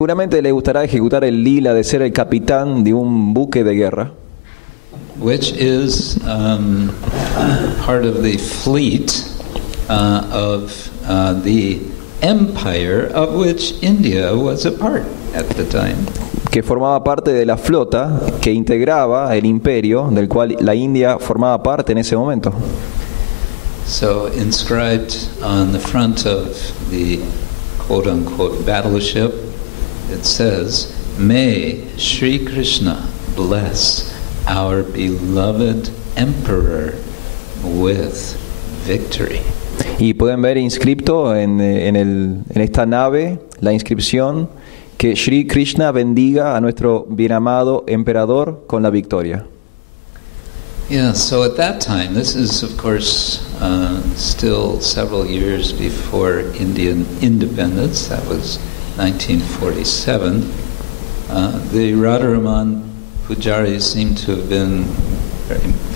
Seguramente le gustará ejecutar el lila de ser el capitán de un buque de guerra, which is part of the fleet of the empire of which India was a part at the time. que formaba parte de la flota que integraba el imperio del cual la India formaba parte en ese momento. So inscribed on the front of the quote-unquote battleship, it says, "May Sri Krishna bless our beloved emperor with victory." Y pueden ver inscripto en esta nave la inscripción que Sri Krishna bendiga a nuestro bien amado emperador con la victoria. Yeah, so at that time, this is of course still several years before Indian independence, that was 1947, the Radharaman Pujaris seem to have been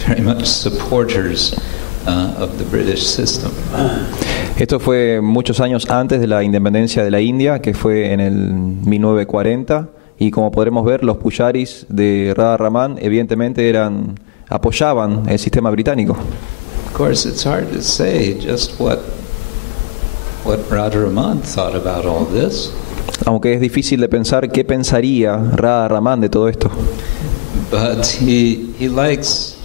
very much supporters of the British system. Esto fue muchos años antes de la independencia de la India, que fue en el 1940, y como podremos ver, los pujaris de Radharaman evidentemente apoyaban el sistema británico. Of course, it's hard to say just what Radharaman thought about all this. Aunque es difícil de pensar qué pensaría Radharaman de todo esto. But he likes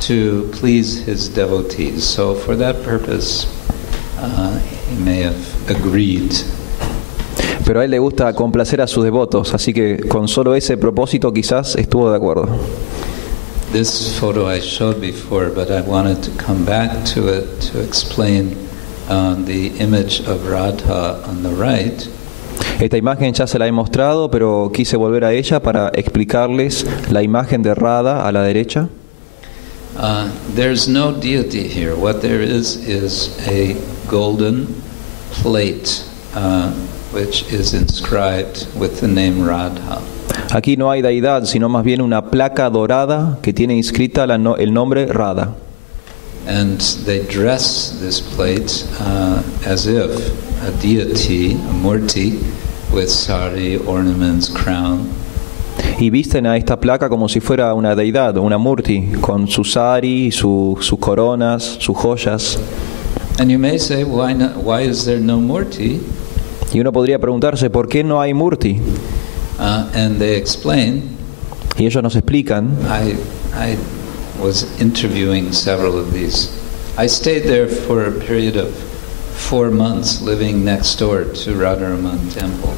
to please his devotees, so for that purpose he may have agreed. Pero a él le gusta complacer a sus devotos, así que con solo ese propósito quizás estuvo de acuerdo. This photo I showed before, but I wanted to come back to it to explain the image of Radha on the right. Esta imagen ya se la he mostrado, pero quise volver a ella para explicarles la imagen de Radha a la derecha. There's no deity here. What there is a golden plate which is inscribed with the name Radha. Aquí no hay deidad, sino más bien una placa dorada que tiene inscrita el nombre Radha. And they dress this plate as if a deity, a murti, with sari, ornaments, crown. Y visten a esta placa como si fuera una deidad, una murti, con su sari, sus coronas, sus joyas. And you may say, why is there no murti? Y uno podría preguntarse, ¿por qué no hay murti? And they explain. Y ellos nos explican. I was interviewing several of these. I stayed there for a period of 4 months, living next door to Radharaman Temple.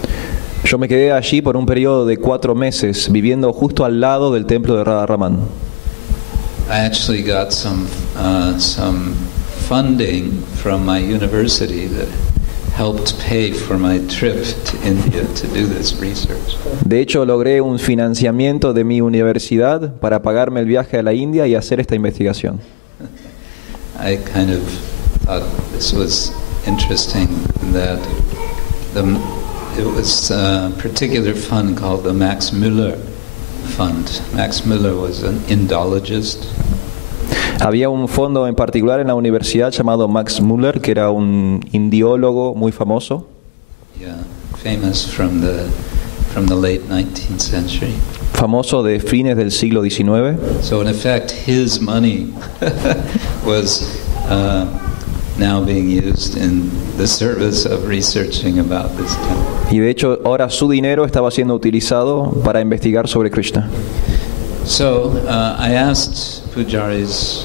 Yo me quedé allí por un periodo de 4 meses, viviendo justo al lado del templo de Radharaman. I actually got some funding from my university that helped pay for my trip to India to do this research. De hecho, logré un financiamiento de mi universidad para pagarme el viaje a la India y hacer esta investigación. I kind of thought this was interesting that it was a particular fund called the Max Müller Fund. Max Müller was an Indologist. Había un fondo en particular en la universidad llamado Max Müller, que era un indiólogo muy famoso. Yeah, famous from the late 19th century. Famoso de fines del siglo XIX. So in effect, his money was now being used in the service of researching about this temple. Y de hecho, ahora su dinero estaba siendo utilizado para investigar sobre Krishna. So I asked Pujaris,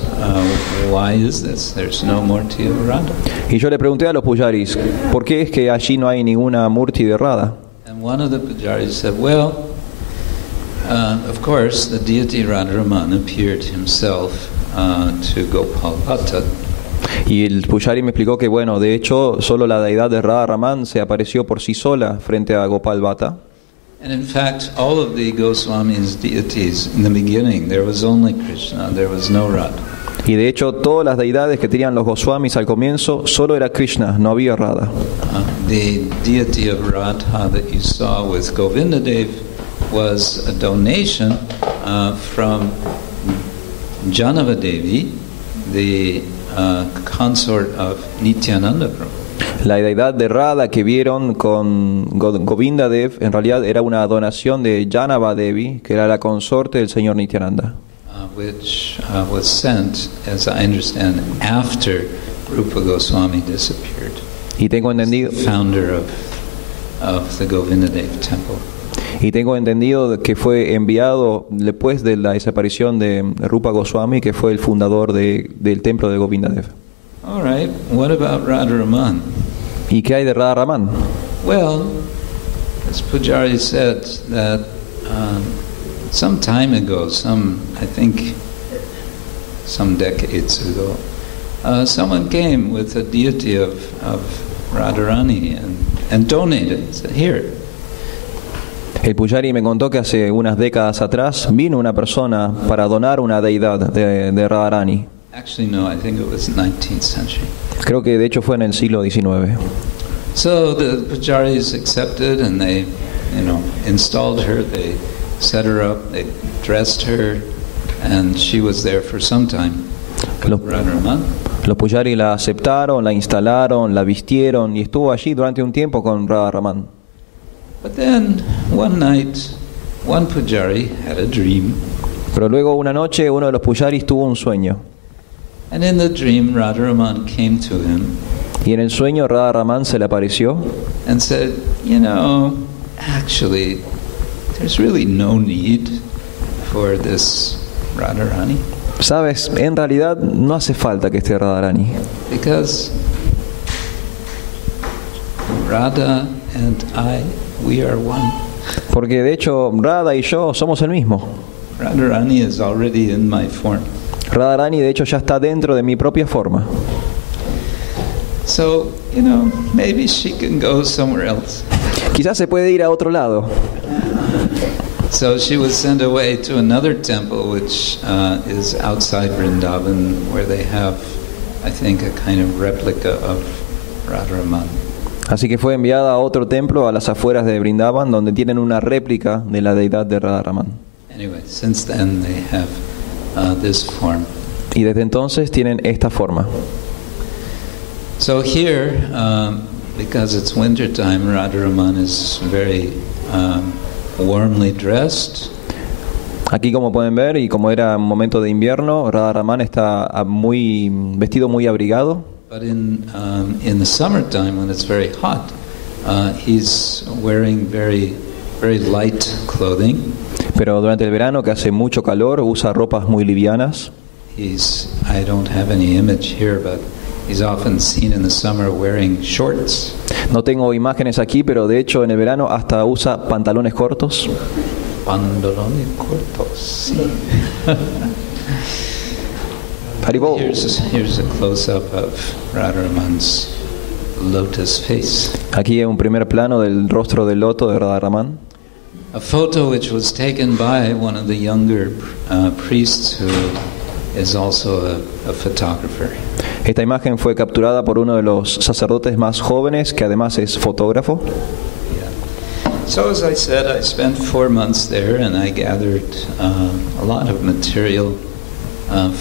why is this? There's no murti of Radha. Y yo le pregunté a los pujaris, ¿por qué es que allí no hay ninguna murti de Radha? And one of the Pujaris said, well, of course, the deity Radharaman appeared himself to Gopal Bhatta. Y el pujari me explicó que, bueno, de hecho, solo la deidad de Radharaman se apareció por sí sola frente a Gopal Bhatta. And in fact, all of the Goswamis' deities, in the beginning, there was only Krishna, there was no Radha. Y de hecho, todas las deidades que tenían los Goswamis al comienzo, solo era Krishna, no había Radha. The deity of Radha that you saw with Govindadev was a donation from Janavadevi, the consort of Nityananda Prabhu. La deidad de Radha que vieron con Govinda Dev en realidad era una donación de Janava Devi, que era la consorte del señor Nityananda. Which was sent, as I understand, after Rupa Goswami disappeared. Y tengo entendido, Founder of the Govindadev temple. y tengo entendido que fue enviado después de la desaparición de Rupa Goswami, que fue el fundador del templo de Govinda Dev. All right. What about Radharaman? ¿Y qué hay de Radha Raman? Well, as Pujari said, that some time ago, I think some decades ago, someone came with a deity of Radharani and donated. Said, here. El Pujari me contó que hace unas décadas atrás vino una persona para donar una deidad de Radharani. Actually, no, I think it was 19th century. Creo que de hecho fue en el siglo XIX. So the Pujaris accepted, and they, installed her. They set her up. They dressed her, and she was there for some time with Radharaman. Los Pujari la aceptaron, la instalaron, la vistieron y estuvo allí durante un tiempo con Radha Raman. But then one night, one Pujari had a dream. Pero luego una noche uno de los Pujaris tuvo un sueño. And in the dream, Radharaman came to him Y en el sueño Radha Raman se le apareció and said, actually, there's really no need for this Radharani. Sabes, en realidad no hace falta que esté Radharani, Because Radha and I, we are one. porque de hecho Radha y yo somos el mismo. Radharani is already in my form. Radharani de hecho ya está dentro de mi propia forma. So, maybe she can go somewhere else. Quizás se puede ir a otro lado. So she was sent away to another temple, which is outside Vrindavan, where they have, I think, a kind of replica of Radharaman. Así que fue enviada a otro templo a las afueras de Vrindavan, donde tienen una réplica de la deidad de Radha Raman. Anyway, since then they have this form. Y desde entonces tienen esta forma. So here, because it's winter time, Radharaman is very warmly dressed. Aquí, como pueden ver, y como era un momento de invierno, Radha Raman está vestido muy abrigado. But in the summertime, when it's very hot, he's wearing very, very light clothing. Pero durante el verano, que hace mucho calor, usa ropas muy livianas. I don't have any image here, but he's often seen in the summer wearing shorts. No tengo imágenes aquí, pero de hecho en el verano hasta usa pantalones cortos. Pantalones cortos. Haribol. Here's a close-up of Radharaman's lotus face. Aquí hay un primer plano del rostro del loto de Radha Raman. A photo which was taken by one of the younger priests who is also a photographer. Esta imagen fue capturada por uno de los sacerdotes más jóvenes, que además es fotógrafo. Yeah. So as I said, I spent 4 months there, and I gathered a lot of material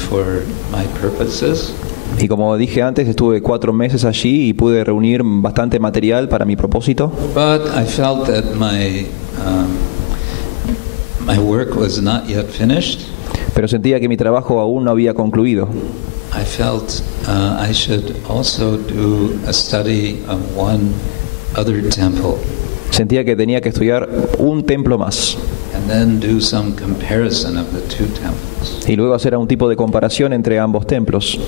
for my purposes. Y como dije antes, estuve 4 meses allí y pude reunir bastante material para mi propósito. But I felt that my work was not yet finished. Pero sentía que mi trabajo aún no había concluido. I felt I should also do a study of one other temple. Sentía que tenía que estudiar un templo más. And then do some comparison of the two temples. Y luego hacer un tipo de comparación entre ambos templos.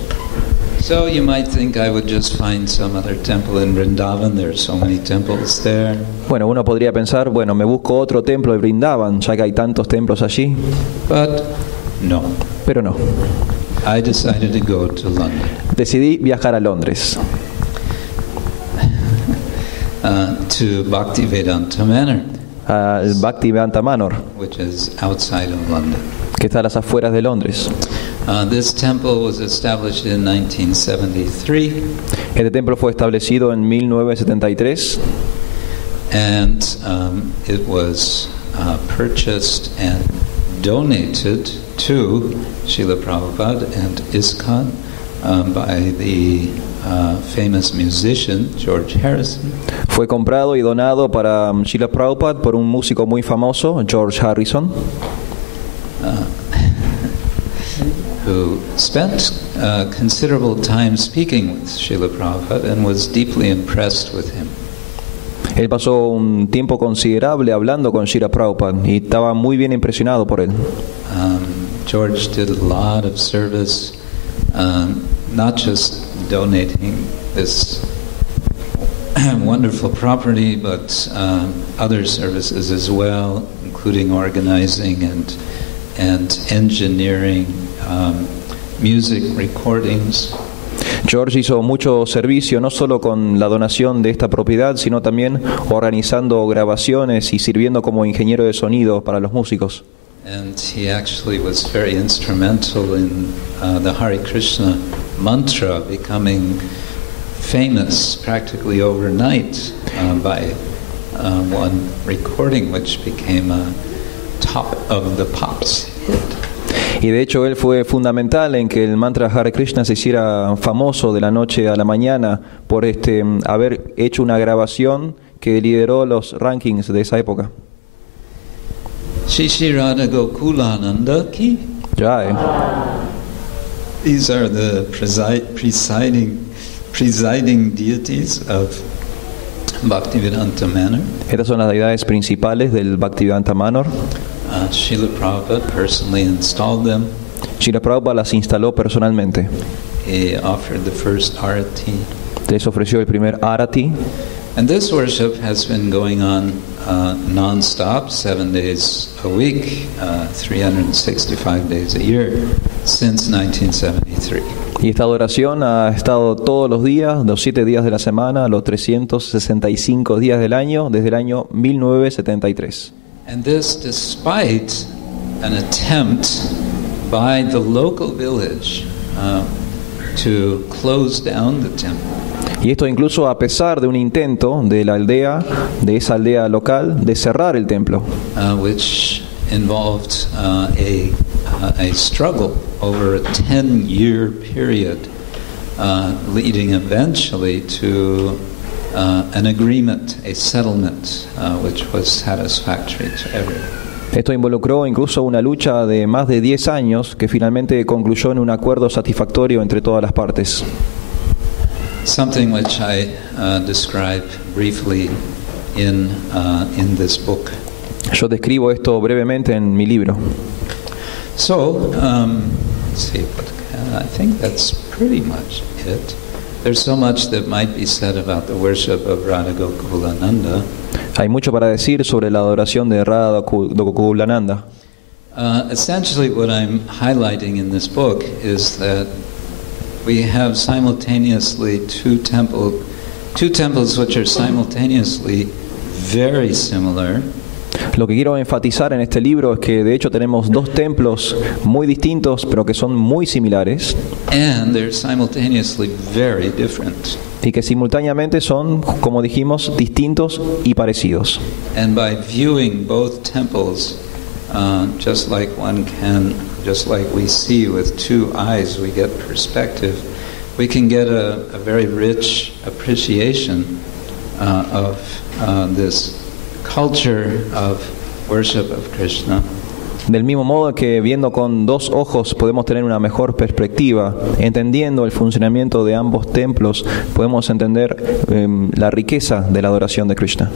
So you might think I would just find some other temple in Vrindavan. There are so many temples there. Bueno, uno podría pensar, bueno, me busco otro templo de Vrindavan, ya que hay tantos templos allí. But no. Pero no. I decided to go to London. Decidí viajar a Londres. To Bhaktivedanta Manor. Al Bhaktivedanta Manor, Which is outside of London. que está a las afueras de Londres. This temple was established in 1973. Este templo fue establecido en 1973 and it was purchased and donated to Srila Prabhupada and ISKCON by the famous musician, George Harrison. Fue comprado y donado para Srila Prabhupada por un músico muy famoso, George Harrison, who spent considerable time speaking with Srila Prabhupada and was deeply impressed with him. Él pasó un tiempo considerable hablando con Srila Prabhupada y estaba muy bien impresionado por él. George did a lot of service, not just donating this wonderful property, but other services as well, including organizing and engineering music recordings. George hizo mucho servicio, no solo con la donación de esta propiedad, sino también organizando grabaciones y sirviendo como ingeniero de sonido para los músicos. And he actually was very instrumental in the Hare Krishna mantra becoming famous practically overnight by one recording which became a top of the pops hit. Y de hecho él fue fundamental en que el mantra Hare Krishna se hiciera famoso de la noche a la mañana por haber hecho una grabación que lideró los rankings de esa época. Shri Radha Gokulananda ki. Jai. These are the presiding deities of Bhaktivedanta Manor. Estas son las deidades principales del Bhaktivedanta Manor. Srila Prabhupada personally installed them. Srila Prabhupada las instaló personalmente. He offered the first arati. Les ofreció el primer arati. And this worship has been going on non-stop, 7 days a week, 365 days a year, since 1973. Y esta adoración ha estado todos los días, los 7 días de la semana, los 365 días del año, desde el año 1973. And this despite an attempt by the local village to close down the temple. Y esto incluso a pesar de un intento de la aldea, de esa aldea local, de cerrar el templo. Which involved a struggle over a 10-year period, leading eventually to an agreement, a settlement, which was satisfactory to everyone. Esto involucró incluso una lucha de más de 10 años que finalmente concluyó en un acuerdo satisfactorio entre todas las partes. Something which I describe briefly in this book. Yo describo esto brevemente en mi libro. So, let's see. I think that's pretty much it. There's so much that might be said about the worship of Radha Gokulananda. Hay mucho para decir sobre la adoración de Radha Gokulananda. Essentially, what I'm highlighting in this book is that we have simultaneously two temples which are simultaneously very similar. Lo que quiero enfatizar en este libro es que de hecho tenemos dos templos muy distintos, pero que son muy similares. And they're simultaneously very different. Y que simultáneamente son, como dijimos, distintos y parecidos. And by viewing both temples, just like we see with two eyes, we get perspective. We can get a very rich appreciation of this culture of worship of Krishna. Del mismo modo que viendo con dos ojos podemos tener una mejor perspectiva, entendiendo el funcionamiento de ambos templos, podemos entender la riqueza de la adoración de Krishna.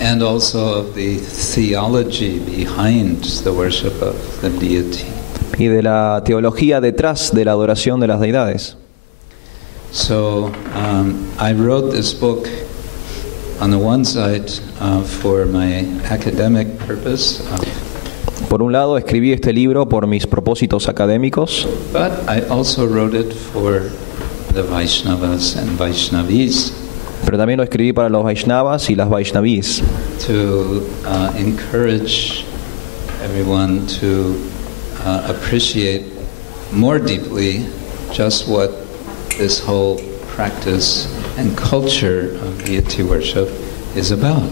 And also of the theology behind the worship of the deity. Y de la teología detrás de la adoración de las deidades. So I wrote this book on the one side for my academic purpose. Por un lado, escribí este libro por mis propósitos académicos. But I also wrote it for the Vaishnavas and Vaishnavis. Pero también lo escribí para los Vaishnavas y las Vaishnavis. To encourage everyone to appreciate more deeply just what this whole practice and culture of deity worship is about.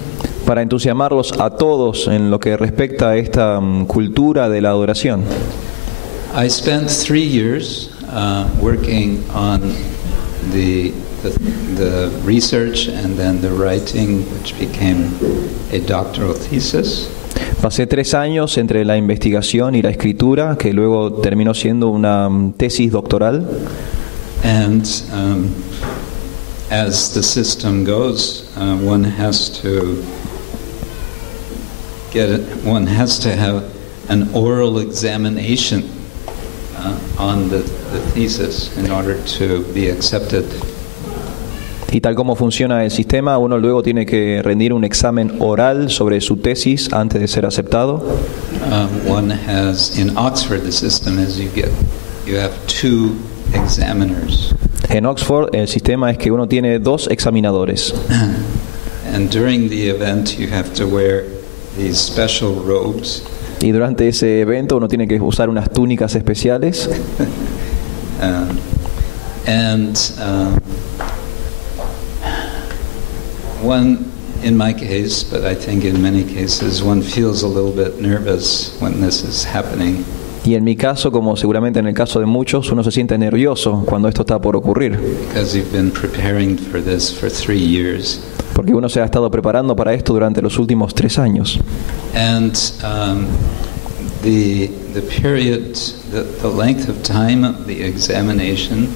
Para entusiasmarlos a todos en lo que respecta a esta cultura de la adoración. I spent 3 years working on the the research and then the writing, which became a doctoral thesis. Pasé 3 años entre la investigación y la escritura, que luego terminó siendo una tesis doctoral. And as the system goes, one has to have an oral examination on the thesis in order to be accepted. Y tal como funciona el sistema, uno luego tiene que rendir un examen oral sobre su tesis antes de ser aceptado. One has, in Oxford, the system is you have 2 examiners. En Oxford, el sistema es que uno tiene 2 examinadores. And during the event, you have to wear these special robes. Y durante ese evento uno tiene que usar unas túnicas especiales. One, in my case, but I think in many cases, one feels a little bit nervous when this is happening. Y en mi caso, como seguramente en el caso de muchos, uno se siente nervioso cuando esto está por ocurrir. Because you've been preparing for this for 3 years. Porque uno se ha estado preparando para esto durante los últimos 3 años. And the period, the length of time of the examination,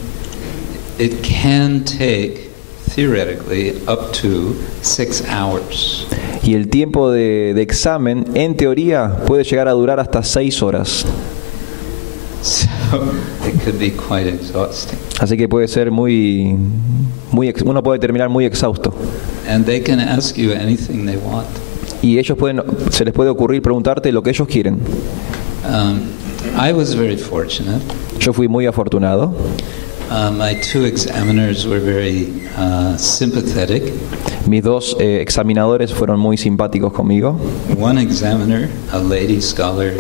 it can take theoretically up to 6 hours. Y el tiempo de examen, en teoría, puede llegar a durar hasta 6 horas. So it could be quite exhausting. Así que puede ser uno puede terminar muy exhausto. And they can ask you anything they want. Y se les puede ocurrir preguntarte lo que ellos quieren. I was very fortunate. Yo fui muy afortunado. My 2 examiners were very sympathetic. Mis 2 examinadores fueron muy simpáticos conmigo. One examiner, a lady scholar,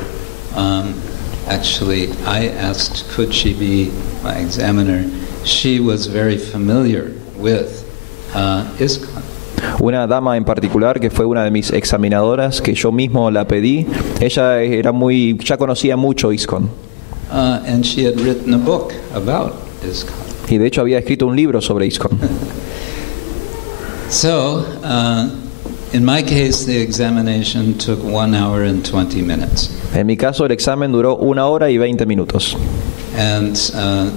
actually I asked could she be my examiner. She was very familiar with ISKCON. Una dama en particular que fue una de mis examinadoras, que yo mismo la pedí, ella ya conocía mucho ISKCON. And she had written a book about ISKCON. Y de hecho había escrito un libro sobre ISKCON. So, in my case, the examination took 1 hour and 20 minutes. En mi caso, el examen duró 1 hora y 20 minutos. And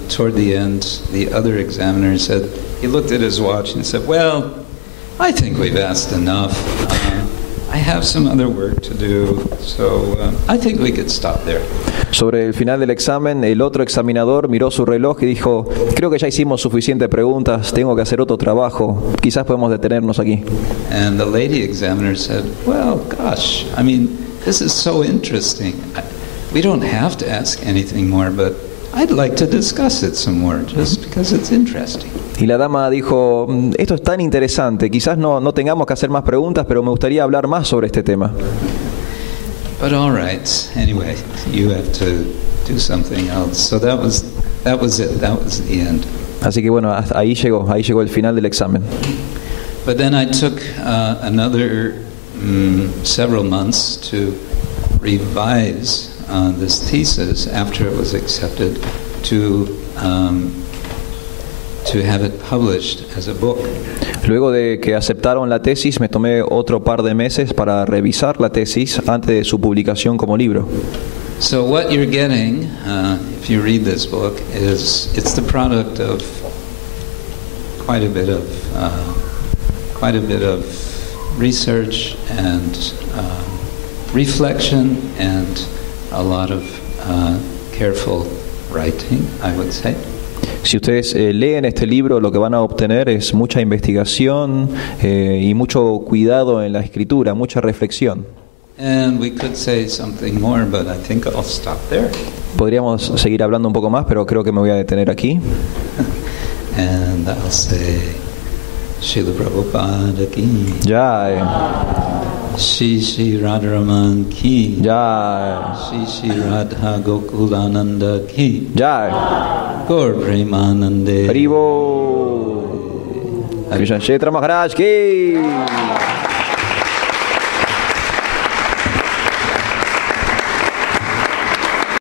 toward the end, the other examiner said, he looked at his watch and said, well, I think we've asked enough. I have some other work to do, so I think we could stop there. Sobre el final del examen, el otro examinador miró su reloj y dijo, creo que ya hicimos suficientes preguntas, tengo que hacer otro trabajo, quizás podemos detenernos aquí. And the lady examiner said, well, gosh, I mean, this is so interesting. We don't have to ask anything more, but I'd like to discuss it some more, just because it's interesting. Y la dama dijo, esto es tan interesante, quizás no tengamos que hacer más preguntas, pero me gustaría hablar más sobre este tema. But all right, anyway, you have to do something else. So that was it. That was the end. Así que bueno, ahí llegó el final del examen. But then I took another several months to revise this thesis after it was accepted to have it published as a book. Luego de que aceptaron la tesis, me tomé otro par de meses para revisar la tesis antes de su publicación como libro. So what you're getting, if you read this book, it's the product of quite a bit of research and reflection and a lot of careful writing, I would say. Si ustedes leen este libro, lo que van a obtener es mucha investigación y mucho cuidado en la escritura, mucha reflexión. And we could say something more, but I think I'll stop there. Podríamos seguir hablando un poco más, pero creo que me voy a detener aquí. And I'll say, Srila Prabhupada ki. Jai. Shri Radharaman ki. Jai. Shri Radha Gokulananda ki. Jai. Gaur Premanande. Haribo. Krishna Kshetra Maharaj ki.